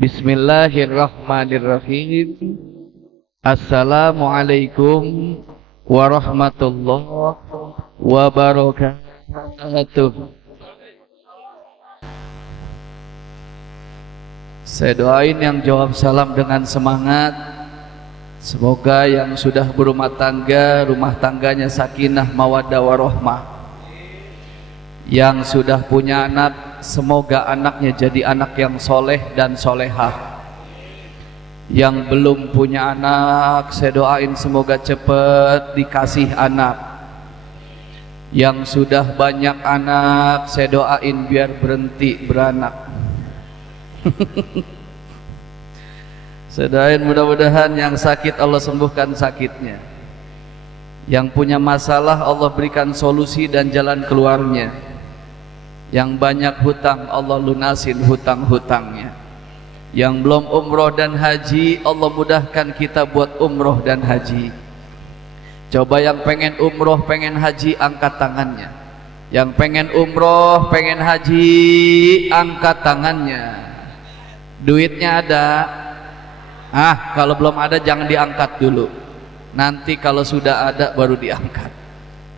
Bismillahirrahmanirrahim. Assalamualaikum warahmatullahi wabarakatuh. Saya doain yang jawab salam dengan semangat. Semoga yang sudah berumah tangga, rumah tangganya sakinah mawaddah warahmah. Yang sudah punya anak, semoga anaknya jadi anak yang soleh dan solehah. Yang belum punya anak, saya doain semoga cepat dikasih anak. Yang sudah banyak anak, saya doain biar berhenti beranak. Saya doain mudah-mudahan yang sakit Allah sembuhkan sakitnya. Yang punya masalah Allah berikan solusi dan jalan keluarnya. Yang banyak hutang Allah lunasin hutang-hutangnya. Yang belum umroh dan haji Allah mudahkan kita buat umroh dan haji. Coba yang pengen umroh, pengen haji, angkat tangannya. Yang pengen umroh, pengen haji, angkat tangannya. Duitnya ada? Kalau belum ada jangan diangkat dulu. Nanti kalau sudah ada baru diangkat.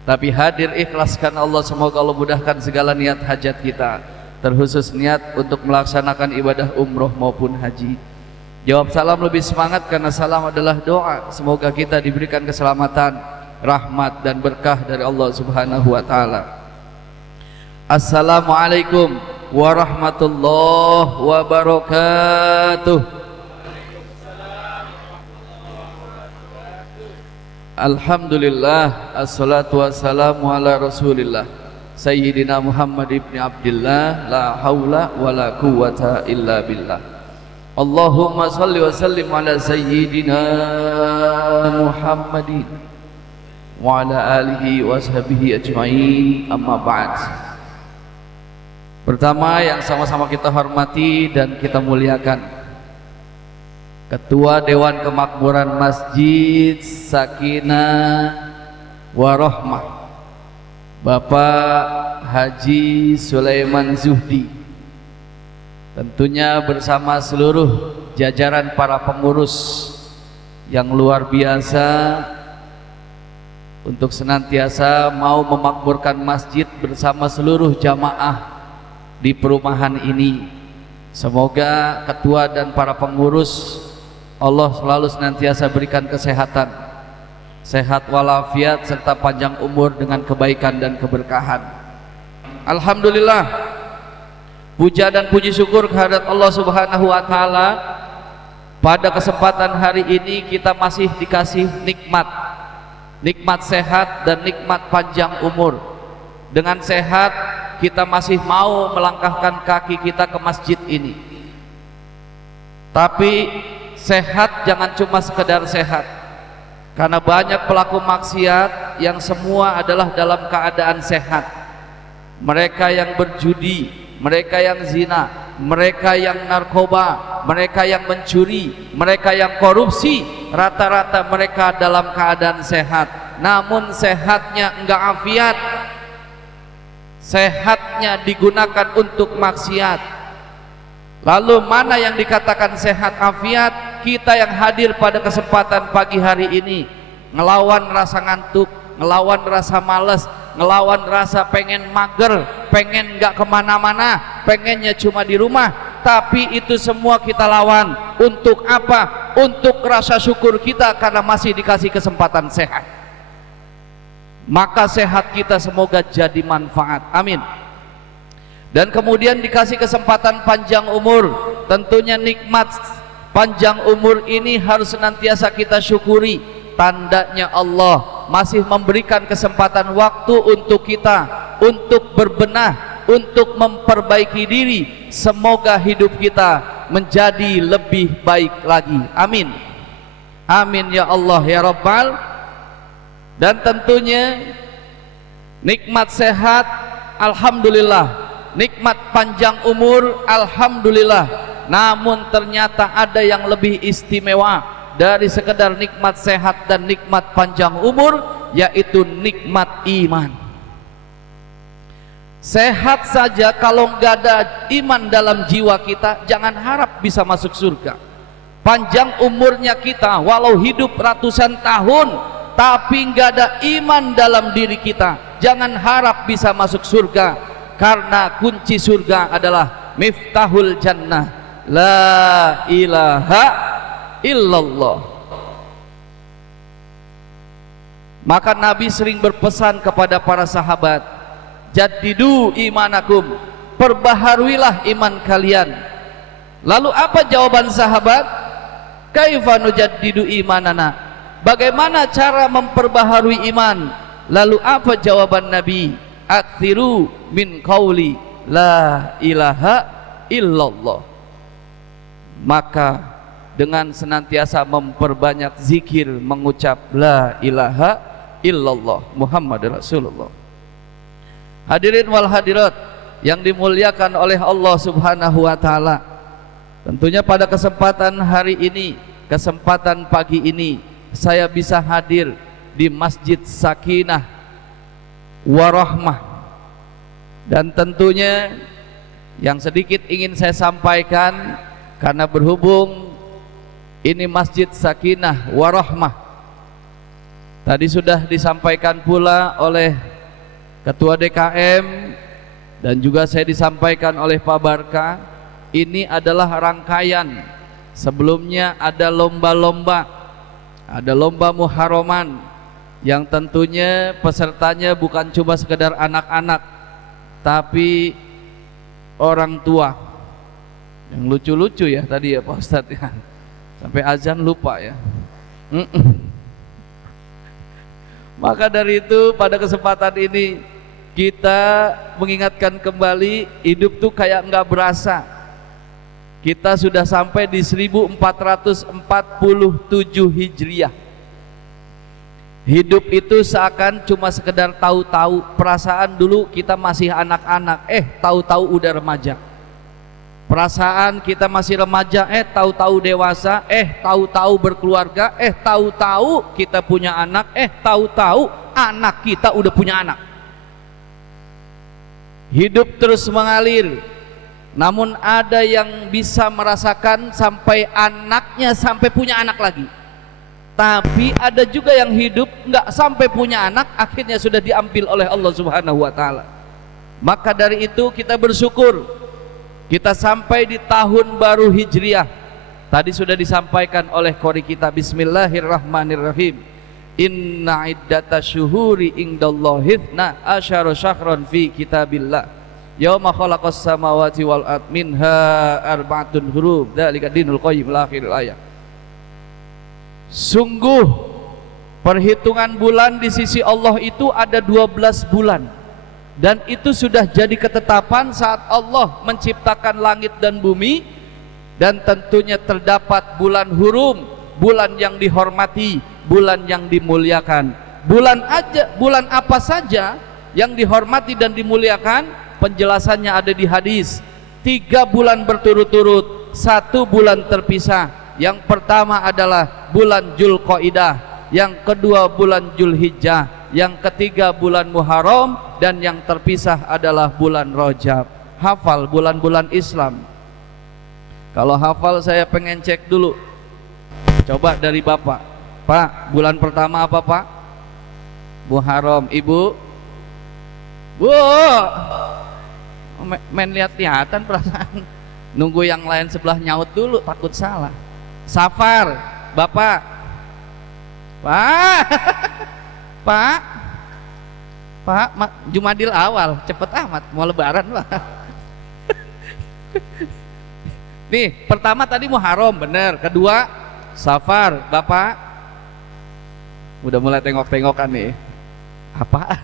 Tapi hadir ikhlaskan Allah, semoga Allah mudahkan segala niat hajat kita, terkhusus niat untuk melaksanakan ibadah umroh maupun haji. Jawab salam lebih semangat karena salam adalah doa. Semoga kita diberikan keselamatan, rahmat dan berkah dari Allah Subhanahu wa taala. Assalamualaikum warahmatullahi wabarakatuh. Alhamdulillah, assalatu wassalamu ala rasulillah Sayyidina Muhammad ibn Abdillah, la hawla wa la quwwata illa billah. Allahumma salli wa sallim ala Sayyidina Muhammadin wa ala alihi wa sahbihi ajma'in, amma ba'd. Pertama yang sama-sama kita hormati dan kita muliakan Ketua Dewan Kemakmuran Masjid Sakinah Warahmah, Bapak Haji Sulaiman Zuhdi, tentunya bersama seluruh jajaran para pengurus yang luar biasa untuk senantiasa mau memakmurkan masjid bersama seluruh jamaah di perumahan ini. Semoga ketua dan para pengurus Allah selalu senantiasa berikan kesehatan, sehat walafiat serta panjang umur dengan kebaikan dan keberkahan. Alhamdulillah, puja dan puji syukur kehadirat Allah Subhanahu wa taala. Pada kesempatan hari ini kita masih dikasih nikmat sehat dan nikmat panjang umur. Dengan sehat kita masih mau melangkahkan kaki kita ke masjid ini. Tapi sehat jangan cuma sekedar sehat, karena banyak pelaku maksiat yang semua adalah dalam keadaan sehat. Mereka yang berjudi, mereka yang zina, mereka yang narkoba, mereka yang mencuri, mereka yang korupsi, rata-rata mereka dalam keadaan sehat. Namun sehatnya enggak afiat, sehatnya digunakan untuk maksiat. Lalu mana yang dikatakan sehat afiat? Kita yang hadir pada kesempatan pagi hari ini ngelawan rasa ngantuk, ngelawan rasa males, ngelawan rasa pengen mager, pengen nggak kemana-mana, pengennya cuma di rumah. Tapi itu semua kita lawan. Untuk apa? Untuk rasa syukur kita karena masih dikasih kesempatan sehat. Maka sehat kita semoga jadi manfaat, amin. Dan kemudian dikasih kesempatan panjang umur. Tentunya nikmat panjang umur ini harus senantiasa kita syukuri. Tandanya Allah masih memberikan kesempatan waktu untuk kita, untuk berbenah, untuk memperbaiki diri. Semoga hidup kita menjadi lebih baik lagi, amin. Amin ya Allah ya Rabbal. Dan tentunya nikmat sehat, alhamdulillah. Nikmat panjang umur, alhamdulillah. Namun ternyata ada yang lebih istimewa dari sekedar nikmat sehat dan nikmat panjang umur, yaitu nikmat iman. Sehat saja kalau nggak ada iman dalam jiwa kita, jangan harap bisa masuk surga. Panjang umurnya kita, walau hidup ratusan tahun, tapi nggak ada iman dalam diri kita, jangan harap bisa masuk surga. Karena kunci surga adalah miftahul jannah, la ilaha illallah. Maka Nabi sering berpesan kepada para sahabat, jaddidu imanakum, perbaharuilah iman kalian. Lalu apa jawaban sahabat? Kaifa nujaddidu imanana, bagaimana cara memperbaharui iman? Lalu apa jawaban Nabi? Aktsiru min qauli la ilaha illallah. Maka dengan senantiasa memperbanyak zikir mengucap la ilaha illallah Muhammad Rasulullah. Hadirin wal hadirat yang dimuliakan oleh Allah Subhanahu wa taala, tentunya pada kesempatan hari ini, kesempatan pagi ini, saya bisa hadir di Masjid Sakinah Warahmah. Dan tentunya yang sedikit ingin saya sampaikan, karena berhubung ini Masjid Sakinah Warahmah, tadi sudah disampaikan pula oleh Ketua DKM dan juga saya disampaikan oleh Pak Barka, ini adalah rangkaian. Sebelumnya ada lomba-lomba, ada lomba muharraman yang tentunya pesertanya bukan cuma sekedar anak-anak, tapi orang tua. Yang lucu-lucu ya tadi ya Pak Ustadz ya. Sampai azan lupa ya. Maka dari itu pada kesempatan ini kita mengingatkan kembali, hidup tuh kayak nggak berasa. Kita sudah sampai di 1447 Hijriah. Hidup itu seakan cuma sekedar tahu-tahu. Perasaan dulu kita masih anak-anak, tahu-tahu udah remaja. Perasaan kita masih remaja, tahu-tahu dewasa, tahu-tahu berkeluarga, tahu-tahu kita punya anak, tahu-tahu anak kita udah punya anak. Hidup terus mengalir. Namun ada yang bisa merasakan sampai anaknya sampai punya anak lagi. Tapi ada juga yang hidup nggak sampai punya anak, akhirnya sudah diambil oleh Allah Subhanahu wa taala. Maka dari itu kita bersyukur kita sampai di tahun baru Hijriah. Tadi sudah disampaikan oleh qori kita, bismillahirrahmanirrahim. Inna iddatash syuhuri indallahi 12 syahran fi kitabillah yauma khalaqas samawati wal ard minha arba'atun huruf dzalika dinul qayyim akhir ayat. Sungguh perhitungan bulan di sisi Allah itu ada 12 bulan, dan itu sudah jadi ketetapan saat Allah menciptakan langit dan bumi. Dan tentunya terdapat bulan hurum, bulan yang dihormati, bulan yang dimuliakan. Bulan apa saja yang dihormati dan dimuliakan, penjelasannya ada di hadis. 3 bulan berturut-turut, 1 bulan terpisah. Yang pertama adalah bulan Dzulqa'dah, yang kedua bulan Dzulhijjah, yang ketiga bulan Muharram, dan yang terpisah adalah bulan Rajab. Hafal bulan-bulan Islam. Kalau hafal saya pengen cek dulu. Coba dari Bapak. Pak, bulan pertama apa Pak? Muharram. Ibu? Bu, main lihat-lihatan perasaan. Nunggu yang lain sebelah nyaut dulu, takut salah. Safar. Bapak? Pak? Pak, Jumadil awal, cepet amat, mau lebaran Pak. Nih, pertama tadi Muharram, bener. Kedua Safar. Bapak? Udah mulai tengok-tengokan nih. Apa?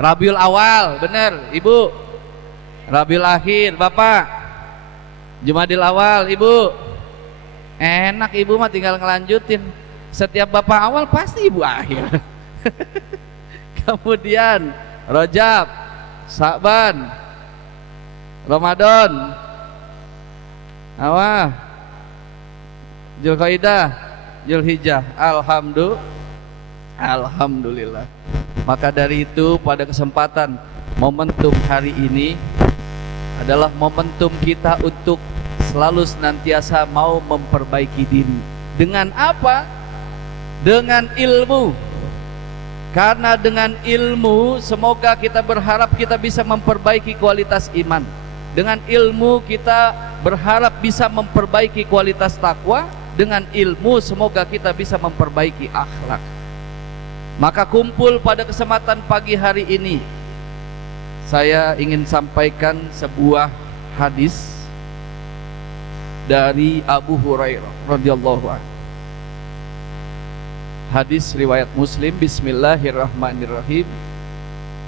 Rabiul awal, bener. Ibu? Rabiul akhir. Bapak? Jumadil awal. Ibu? Enak ibu mah tinggal ngelanjutin. Setiap bapak awal pasti ibu akhir. Kemudian Rajab, Sa'ban, Ramadan, Dzulqa'dah, Dzulhijjah. Alhamdulillah. Maka dari itu pada kesempatan Momentum hari ini adalah momentum kita untuk selalu senantiasa mau memperbaiki diri. Dengan apa? Dengan ilmu. Karena dengan ilmu semoga kita berharap kita bisa memperbaiki kualitas iman. Dengan ilmu kita berharap bisa memperbaiki kualitas takwa. Dengan ilmu semoga kita bisa memperbaiki akhlak. Maka kumpul pada kesempatan pagi hari ini, saya ingin sampaikan sebuah hadis dari Abu Hurairah radhiyallahu anhu. Hadis riwayat Muslim. Bismillahirrahmanirrahim.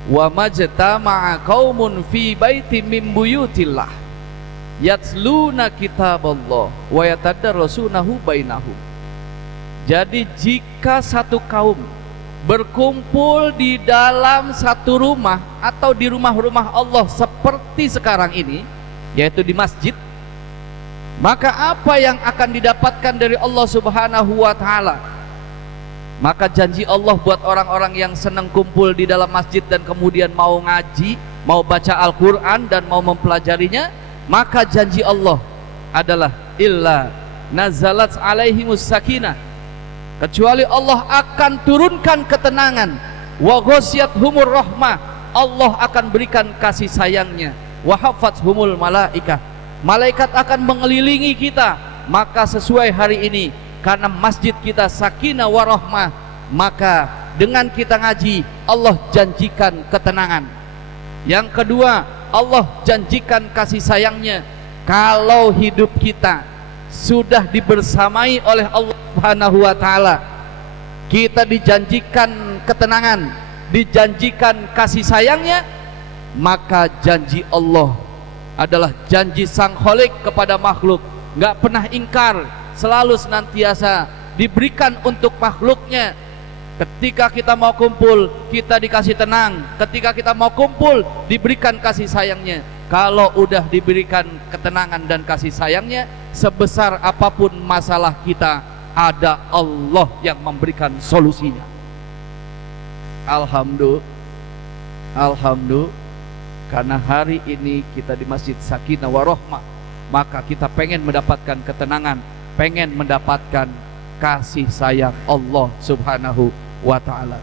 Wa majtama'a qaumun fi baitin min buyutillah yatluna kitaballah wa yatadarrasunahu bainahum. Jadi jika satu kaum berkumpul di dalam satu rumah atau di rumah-rumah Allah seperti sekarang ini, yaitu di masjid, maka apa yang akan didapatkan dari Allah Subhanahu wa taala? Maka janji Allah buat orang-orang yang senang kumpul di dalam masjid dan kemudian mau ngaji, mau baca Al-Quran dan mau mempelajarinya, maka janji Allah adalah illa nazalat alaihimus sakinah, kecuali Allah akan turunkan ketenangan, wa ghasyiyatuhumur rahmah, Allah akan berikan kasih sayangnya, wa hafathumul malaikah, malaikat akan mengelilingi kita. Maka sesuai hari ini, karena masjid kita sakinah warahmah, maka dengan kita ngaji Allah janjikan ketenangan. Yang kedua, Allah janjikan kasih sayangnya. Kalau hidup kita sudah dibersamai oleh Allah Subhanahu wa taala, kita dijanjikan ketenangan, dijanjikan kasih sayangnya, maka janji Allah adalah janji Sang Khalik kepada makhluk, nggak pernah ingkar, selalu senantiasa diberikan untuk makhluknya. Ketika kita mau kumpul, kita dikasih tenang. Ketika kita mau kumpul, diberikan kasih sayangnya. Kalau udah diberikan ketenangan dan kasih sayangnya, sebesar apapun masalah kita, ada Allah yang memberikan solusinya. Alhamdulillah, alhamdulillah, karena hari ini kita di Masjid Sakinah Warahmah, maka kita pengen mendapatkan ketenangan, pengen mendapatkan kasih sayang Allah Subhanahu wa ta'ala.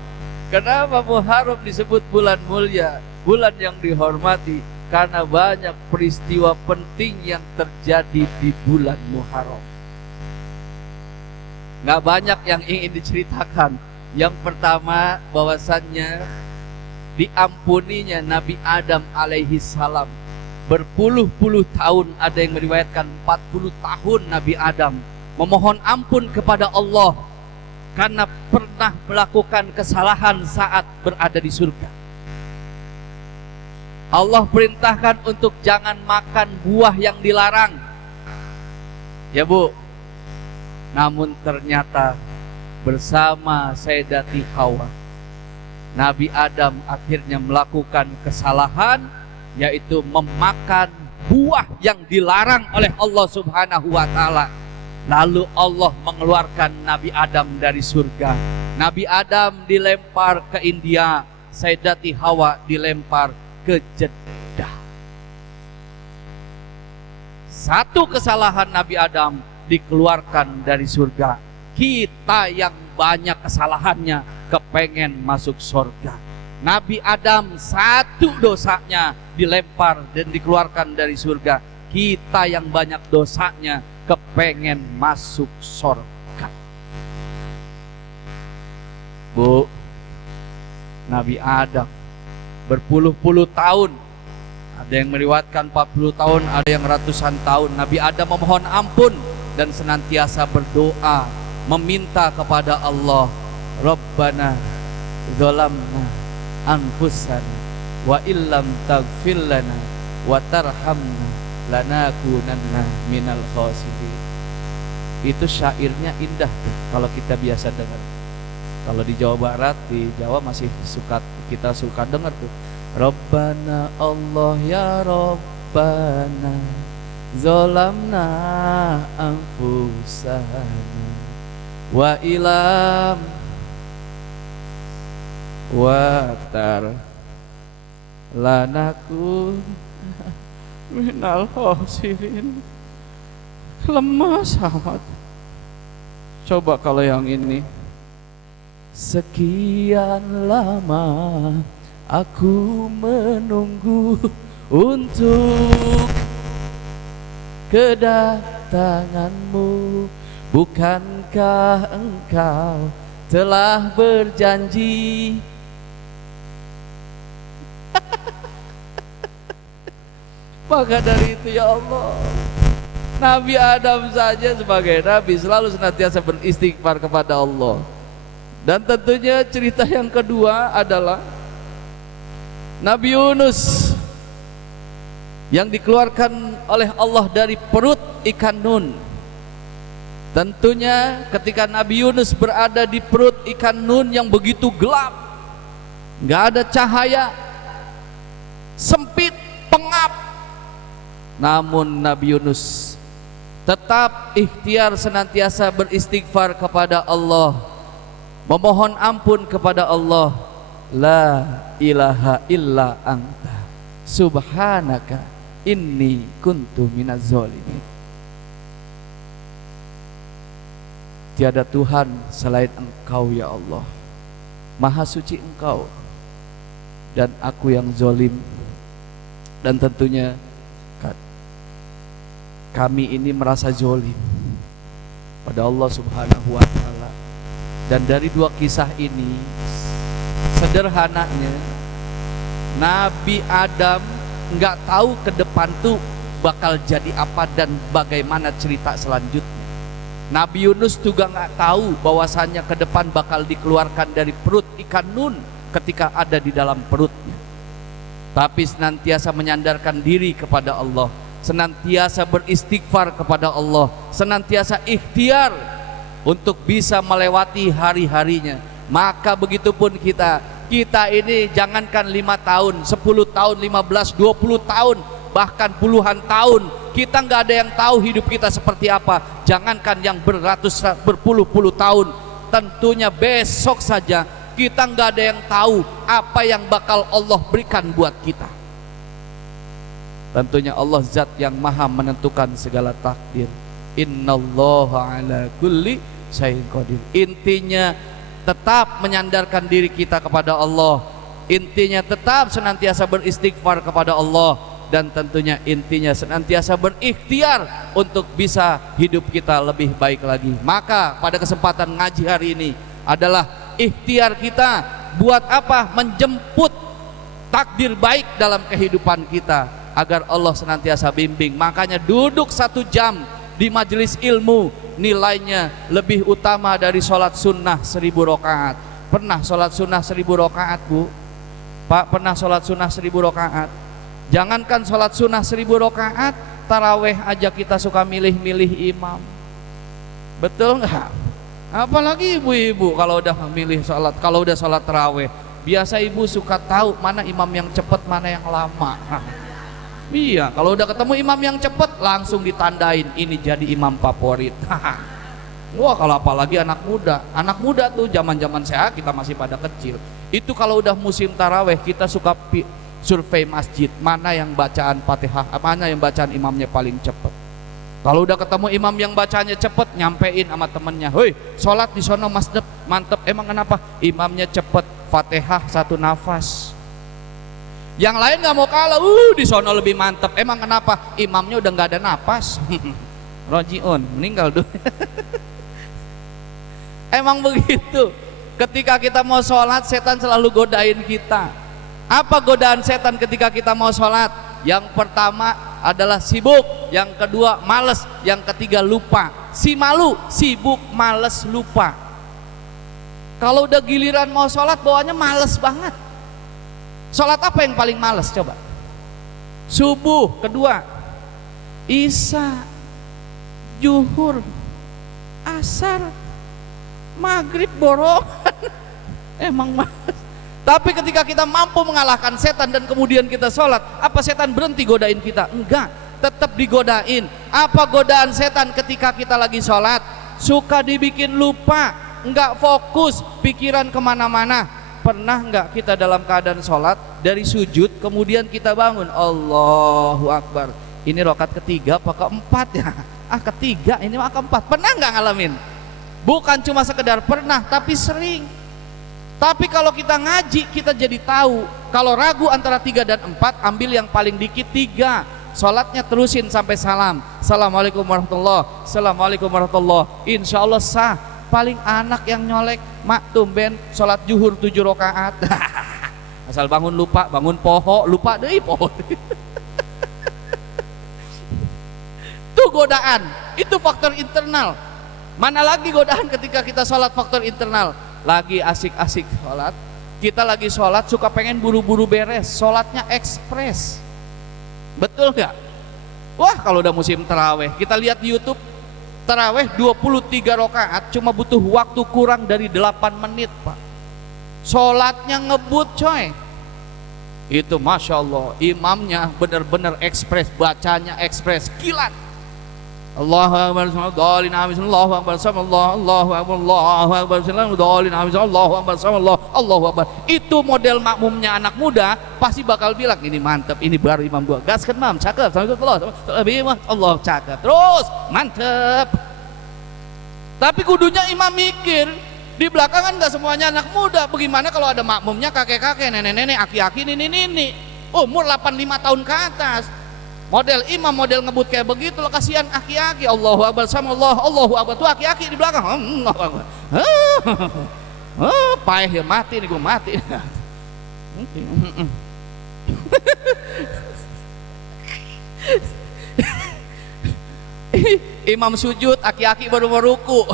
Kenapa Muharram disebut bulan mulia, bulan yang dihormati? Karena banyak peristiwa penting yang terjadi di bulan Muharram. Nggak banyak yang ingin diceritakan. Yang pertama, bahwasannya diampuninya Nabi Adam alaihi salam. Berpuluh-puluh tahun, ada yang meriwayatkan 40 tahun Nabi Adam memohon ampun kepada Allah karena pernah melakukan kesalahan saat berada di surga. Allah perintahkan untuk jangan makan buah yang dilarang, ya Bu. Namun ternyata bersama Sayyidati Hawa, Nabi Adam akhirnya melakukan kesalahan, yaitu memakan buah yang dilarang oleh Allah Subhanahu wa ta'ala. Lalu Allah mengeluarkan Nabi Adam dari surga. Nabi Adam dilempar ke India, Sayyidati Hawa dilempar ke Jeddah. Satu kesalahan Nabi Adam dikeluarkan dari surga. Kita yang banyak kesalahannya kepengen masuk surga. Nabi Adam satu dosanya dilempar dan dikeluarkan dari surga. Kita yang banyak dosanya kepengen masuk surga. Bu, Nabi Adam berpuluh-puluh tahun, ada yang meriwayatkan 40 tahun, ada yang ratusan tahun, Nabi Adam memohon ampun dan senantiasa berdoa, meminta kepada Allah, Rabbana zalamna anfusana wa illam taghfir lana wa tarhamna lanakunanna minal khasirin. Itu syairnya indah tuh kalau kita biasa dengar. Kalau di Jawa Barat, di Jawa masih kita suka dengar tuh. Rabbana Allah ya Rabbana zalamna anfusana wa ilam watar lanakun minal khosirin. Lemas amat. Coba kalau yang ini, sekian lama aku menunggu untuk kedatanganmu, bukankah engkau telah berjanji? Maka dari itu ya Allah, Nabi Adam saja sebagai Nabi selalu senantiasa beristighfar kepada Allah. Dan tentunya cerita yang kedua adalah Nabi Yunus yang dikeluarkan oleh Allah dari perut ikan Nun. Tentunya ketika Nabi Yunus berada di perut ikan Nun yang begitu gelap, nggak ada cahaya, sempit, pengap, namun Nabi Yunus tetap ikhtiar senantiasa beristighfar kepada Allah, memohon ampun kepada Allah. La ilaha illa anta subhanaka inni kuntu minaz zalimin. Tiada Tuhan selain Engkau ya Allah, Maha suci Engkau, dan aku yang zalim. Dan tentunya kami ini merasa zalim pada Allah Subhanahu wa ta'ala. Dan dari dua kisah ini, sederhananya Nabi Adam nggak tahu ke depan tuh bakal jadi apa dan bagaimana cerita selanjutnya. Nabi Yunus juga nggak tahu bahwasannya ke depan bakal dikeluarkan dari perut ikan Nun ketika ada di dalam perutnya. Tapi senantiasa menyandarkan diri kepada Allah, senantiasa beristighfar kepada Allah, senantiasa ikhtiar untuk bisa melewati hari-harinya. Maka begitupun kita ini jangankan 5 tahun, 10 tahun, 15, 20 tahun, bahkan puluhan tahun, kita nggak ada yang tahu hidup kita seperti apa. Jangankan yang berpuluh-puluh tahun, tentunya besok saja kita nggak ada yang tahu apa yang bakal Allah berikan buat kita. Tentunya Allah zat yang maha menentukan segala takdir. Innallaha ala kulli syai'in qadir. Intinya tetap menyandarkan diri kita kepada Allah, intinya tetap senantiasa beristighfar kepada Allah, dan tentunya intinya senantiasa berikhtiar untuk bisa hidup kita lebih baik lagi. Maka pada kesempatan ngaji hari ini adalah ikhtiar kita buat apa? Menjemput takdir baik dalam kehidupan kita agar Allah senantiasa bimbing. Makanya duduk 1 jam di majelis ilmu nilainya lebih utama dari sholat sunnah 1000 rakaat. Pernah sholat sunnah 1000 rakaat, Bu? Pak, pernah sholat sunnah 1000 rakaat? Jangankan sholat sunnah 1000 rakaat, taraweh aja kita suka milih-milih imam. Betul nggak? Apalagi ibu-ibu kalau udah memilih sholat, kalau udah sholat taraweh, biasa ibu suka tahu mana imam yang cepat, mana yang lama. Iya, kalau udah ketemu imam yang cepat langsung ditandain ini jadi imam favorit. Wah, kalau apalagi anak muda tuh zaman-zaman saya kita masih pada kecil. Itu kalau udah musim taraweh kita suka survei masjid, mana yang bacaan Fatihah, mana yang bacaan imamnya paling cepat. Kalau udah ketemu imam yang bacanya cepet, nyampein sama temennya, "Hoi, sholat di sono masjid mantep." Emang kenapa? Imamnya cepet, Fatihah 1 nafas. Yang lain nggak mau kalah, di sono lebih mantep. Emang kenapa? Imamnya udah nggak ada nafas. Rojiun, meninggal dulu. Emang begitu. Ketika kita mau sholat, setan selalu godain kita. Apa godaan setan ketika kita mau sholat? Yang pertama adalah sibuk, yang kedua males, yang ketiga lupa. Si malu, sibuk, males, lupa. Kalau udah giliran mau sholat, bawaannya males banget. Sholat apa yang paling males coba? Subuh, kedua Isya, Zuhur, Asar, Maghrib, borongan. Emang males. Tapi ketika kita mampu mengalahkan setan dan kemudian kita sholat, apa setan berhenti godain kita? Enggak, tetap digodain. Apa godaan setan ketika kita lagi sholat? Suka dibikin lupa, enggak fokus, pikiran kemana-mana. pernah nggak kita dalam keadaan sholat dari sujud kemudian kita bangun, Allahu Akbar, ini rakaat ketiga apa keempat ya? Ketiga, ini mah keempat. Pernah nggak ngalamin? Bukan cuma sekedar pernah, tapi sering. Tapi kalau kita ngaji, kita jadi tahu. Kalau ragu antara 3 dan 4, ambil yang paling dikit 3. Sholatnya terusin sampai salam. Assalamualaikum warahmatullahi, assalamualaikum warahmatullahi. Insya Allah sah. Paling anak yang nyolek, mak tumben sholat zuhur 7 rakaat. Asal bangun lupa, bangun poho, lupa deh poho. Itu godaan, itu faktor internal. Mana lagi godaan ketika kita sholat faktor internal? Lagi asik-asik sholat, kita lagi sholat suka pengen buru-buru beres, sholatnya ekspres. Betul gak? Wah, kalau udah musim taraweh, kita lihat di YouTube, taraweh 23 rakaat cuma butuh waktu kurang dari 8 menit, Pak. Sholatnya ngebut, coy. Itu Masya Allah, imamnya benar-benar ekspres, bacanya ekspres, kilat. Allahu Akbar, Allahu Akbar, Allahu Akbar, Allahu Akbar, Allahu Akbar, Allahu Akbar, Allahu Akbar. Itu model makmumnya anak muda pasti bakal bilang, ini mantep, ini baru imam gua. Gaskan mam, cakep, Allah cakep. Terus mantep. Tapi kudunya imam mikir, di belakang kan nggak semuanya anak muda. Bagaimana kalau ada makmumnya kakek-kakek, nenek-nenek, aki-aki, nini-nini, umur 85 tahun ke atas. Model imam, model ngebut kayak begitu loh, kasihan aki-aki. Allahu Akbar sama Allahu Akbar tuh aki-aki di belakang. Allahu Akbar. Payah ya, mati nih, gue mati. Imam sujud, aki-aki baru mau ruku.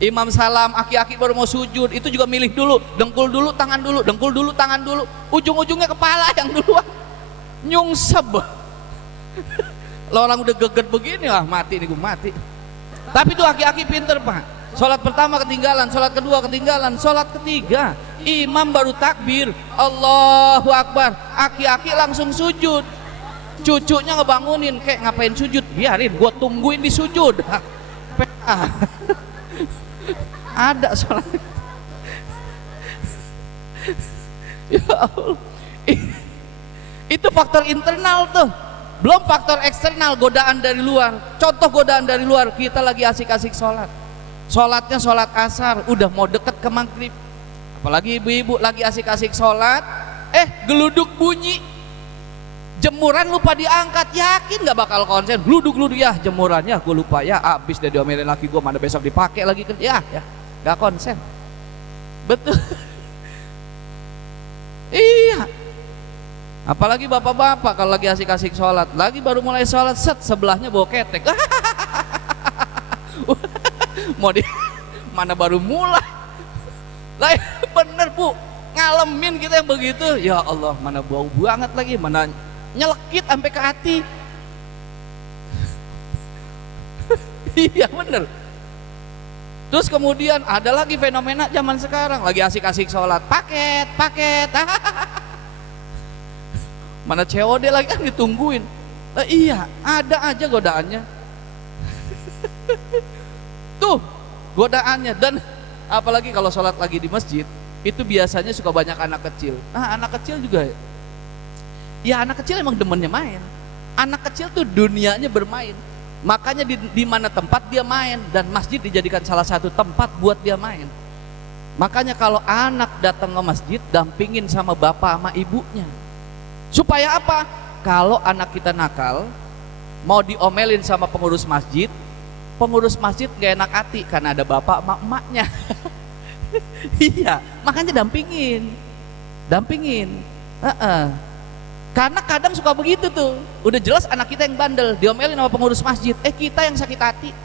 Imam salam, aki-aki baru mau sujud. Itu juga milih dulu, dengkul dulu, tangan dulu, dengkul dulu, tangan dulu. Ujung-ujungnya kepala yang duluan. Nyungsep. Lah orang udah geget begini, mati nih, gue mati. Tapi tuh aki-aki pinter, Pak. Sholat pertama ketinggalan, sholat kedua ketinggalan, sholat ketiga imam baru takbir Allahu Akbar, aki-aki langsung sujud. Cucunya ngebangunin, kayak ngapain sujud? Biarin, gue tungguin di sujud. Ada sholat. Ya Allah. Itu faktor internal tuh, belum faktor eksternal, godaan dari luar. Contoh godaan dari luar, kita lagi asik-asik sholat, sholatnya sholat asar, udah mau deket ke maghrib, apalagi ibu-ibu lagi asik-asik sholat, geluduk bunyi, jemuran lupa diangkat, yakin gak bakal konsen, geluduk ya jemurannya gue lupa ya, abis deh diomelin laki gue, mana besok dipakai lagi kerja, ya gak konsen. Betul. Iya. Apalagi bapak-bapak kalau lagi asik-asik sholat, lagi baru mulai sholat, set sebelahnya bawa ketek. Mau di mana baru mulai? Lah bener Bu, ngalamin kita yang begitu. Ya Allah, mana bau banget lagi, mana nyelekit sampai ke hati. Iya bener. Terus kemudian ada lagi fenomena zaman sekarang, lagi asik-asik sholat, paket. Mana COD lagi kan ditungguin. Iya, ada aja godaannya. Tuh godaannya. Dan apalagi kalau sholat lagi di masjid, itu biasanya suka banyak anak kecil. Anak kecil juga ya, anak kecil emang demennya main. Anak kecil tuh dunianya bermain. Makanya di mana tempat dia main, dan masjid dijadikan salah satu tempat buat dia main. Makanya kalau anak datang ke masjid, dampingin sama bapak sama ibunya. Supaya apa? Kalau anak kita nakal, mau diomelin sama pengurus masjid gak enak hati karena ada bapak sama emaknya. Iya, makanya dampingin. Karena kadang suka begitu tuh, udah jelas anak kita yang bandel, diomelin sama pengurus masjid, kita yang sakit hati.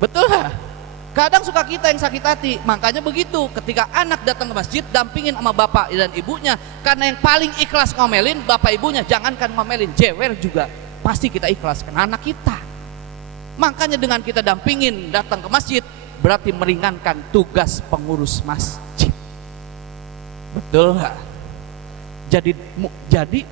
Betul gak? Kadang suka kita yang sakit hati. Makanya begitu, ketika anak datang ke masjid, dampingin sama bapak dan ibunya. Karena yang paling ikhlas ngomelin bapak ibunya. Jangankan ngomelin, jewer juga pasti kita ikhlas karena anak kita. Makanya dengan kita dampingin datang ke masjid, berarti meringankan tugas pengurus masjid. Betul nggak? Jadi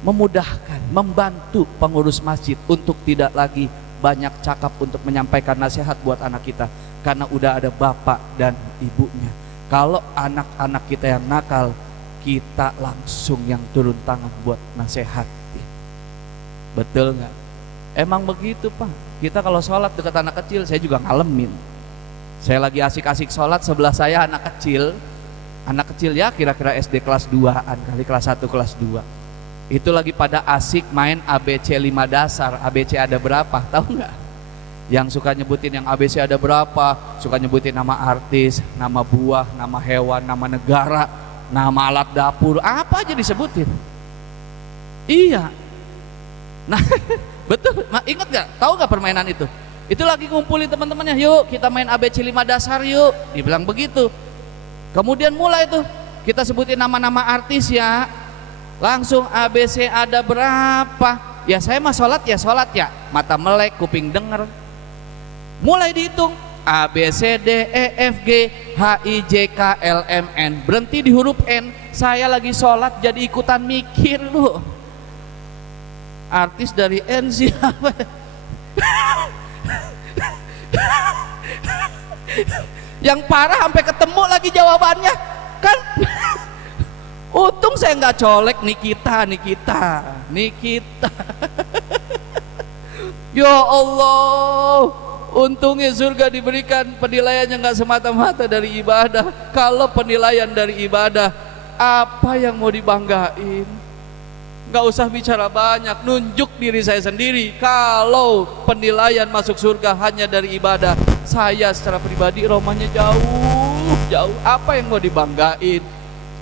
memudahkan, membantu pengurus masjid untuk tidak lagi banyak cakap untuk menyampaikan nasihat buat anak kita. karena udah ada bapak dan ibunya. Kalau anak-anak kita yang nakal, kita langsung yang turun tangan buat nasihati. Betul nggak? Emang begitu Pak. Kita kalau sholat dekat anak kecil, saya juga ngalamin. Saya lagi asik-asik sholat, sebelah saya anak kecil ya kira-kira SD kelas 2an kali, kelas 1 kelas 2. Itu lagi pada asik main ABC 5 dasar. ABC ada berapa? Tahu nggak? Yang suka nyebutin yang ABC ada berapa, suka nyebutin nama artis, nama buah, nama hewan, nama negara, nama alat dapur, apa aja disebutin. Iya. Nah, betul. Ingat gak? Tahu gak permainan itu? Itu lagi ngumpulin teman-temannya, yuk kita main ABC 5 dasar yuk. Dibilang begitu. Kemudian mulai tuh kita sebutin nama-nama artis ya. Langsung ABC ada berapa? Ya saya mah sholat ya, mata melek, kuping denger. Mulai dihitung A, B, C, D, E, F, G, H, I, J, K, L, M, N. Berhenti di huruf N. Saya lagi sholat jadi ikutan mikir lu. Artis dari N siapa? Yang parah sampai ketemu lagi jawabannya kan. Untung saya nggak colek Nikita. Ya Allah, untungnya surga diberikan penilaiannya nggak semata-mata dari ibadah. Kalau penilaian dari ibadah, apa yang mau dibanggain? Nggak usah bicara banyak, nunjuk diri saya sendiri. Kalau penilaian masuk surga hanya dari ibadah, saya secara pribadi romanya jauh. Apa yang mau dibanggain?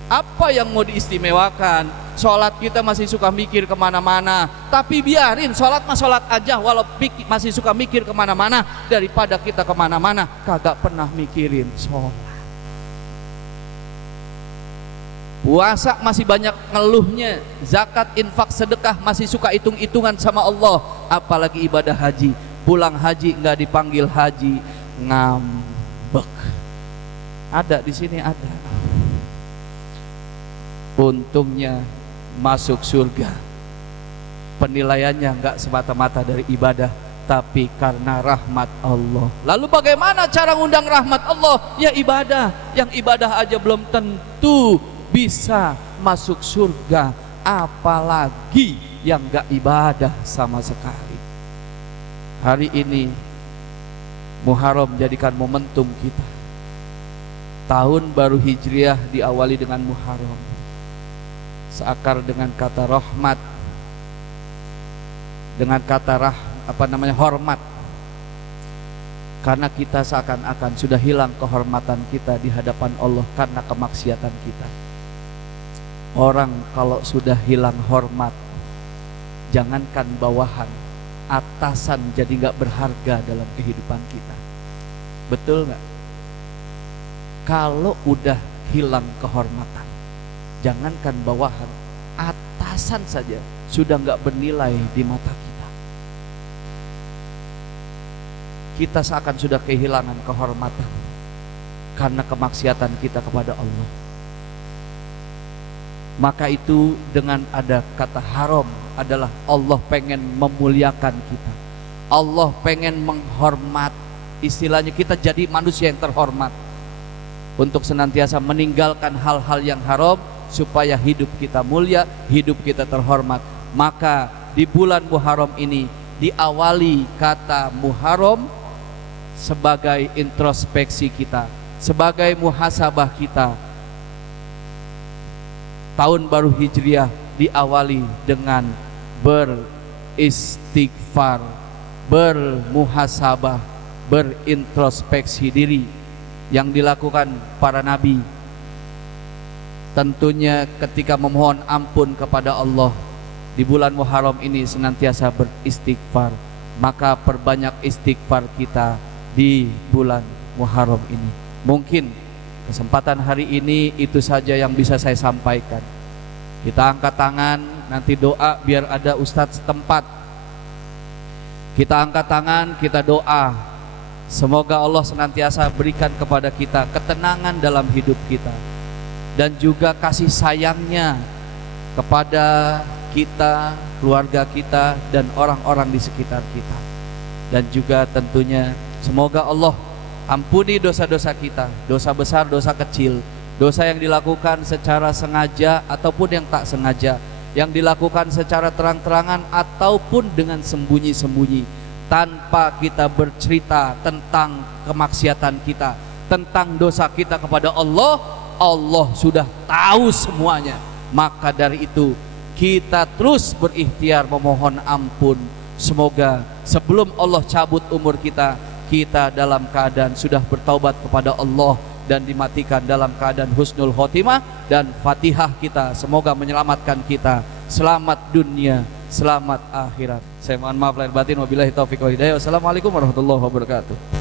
Apa yang mau diistimewakan? Sholat kita masih suka mikir kemana-mana, tapi biarin, sholat mah sholat aja. Walau masih suka mikir kemana-mana, daripada kita kemana-mana kagak pernah mikirin sholat. Puasa masih banyak ngeluhnya, zakat, infak, sedekah masih suka hitung-hitungan sama Allah. Apalagi ibadah haji, pulang haji nggak dipanggil haji, ngambek. Ada di sini ada. Untungnya masuk surga penilaiannya nggak semata-mata dari ibadah, tapi karena rahmat Allah. Lalu bagaimana cara ngundang rahmat Allah? Ya ibadah. Yang ibadah aja belum tentu bisa masuk surga, apalagi yang nggak ibadah sama sekali. Hari ini Muharram jadikan momentum kita. Tahun baru Hijriah diawali dengan Muharram. Seakar dengan kata rahmat, dengan kata hormat, karena kita seakan-akan sudah hilang kehormatan kita di hadapan Allah karena kemaksiatan kita. Orang kalau sudah hilang hormat, jangankan bawahan, atasan jadi nggak berharga dalam kehidupan kita. Betul nggak? Kalau udah hilang kehormatan, jangankan bawahan, atasan saja sudah nggak bernilai di mata kita. Kita seakan sudah kehilangan kehormatan karena kemaksiatan kita kepada Allah. Maka itu dengan ada kata haram adalah Allah pengen memuliakan kita. Allah pengen menghormat, istilahnya kita jadi manusia yang terhormat, untuk senantiasa meninggalkan hal-hal yang haram supaya hidup kita mulia, hidup kita terhormat. Maka di bulan Muharram ini diawali kata Muharram sebagai introspeksi kita, sebagai muhasabah kita. Tahun baru Hijriah diawali dengan beristighfar, bermuhasabah, berintrospeksi diri yang dilakukan para nabi. Tentunya ketika memohon ampun kepada Allah di bulan Muharram ini senantiasa beristighfar. Maka perbanyak istighfar kita di bulan Muharram ini. Mungkin kesempatan hari ini itu saja yang bisa saya sampaikan. Kita angkat tangan, nanti doa biar ada ustadz setempat. Kita angkat tangan, kita doa. Semoga Allah senantiasa berikan kepada kita ketenangan dalam hidup kita, dan juga kasih sayangnya kepada kita, keluarga kita, dan orang-orang di sekitar kita. Dan juga tentunya semoga Allah Ampuni dosa-dosa kita, dosa besar, dosa kecil, dosa yang dilakukan secara sengaja ataupun yang tak sengaja, yang dilakukan secara terang-terangan ataupun dengan sembunyi-sembunyi, tanpa kita bercerita tentang kemaksiatan kita, tentang dosa kita kepada Allah. Allah sudah tahu semuanya. Maka dari itu kita terus berikhtiar memohon ampun. Semoga sebelum Allah cabut umur kita, kita dalam keadaan sudah bertaubat kepada Allah dan dimatikan dalam keadaan husnul khotimah, dan Fatihah kita semoga menyelamatkan kita selamat dunia, selamat akhirat. Saya mohon maaf lahir batin, wabillahi taufiq wal hidayah. Wassalamualaikum warahmatullahi wabarakatuh.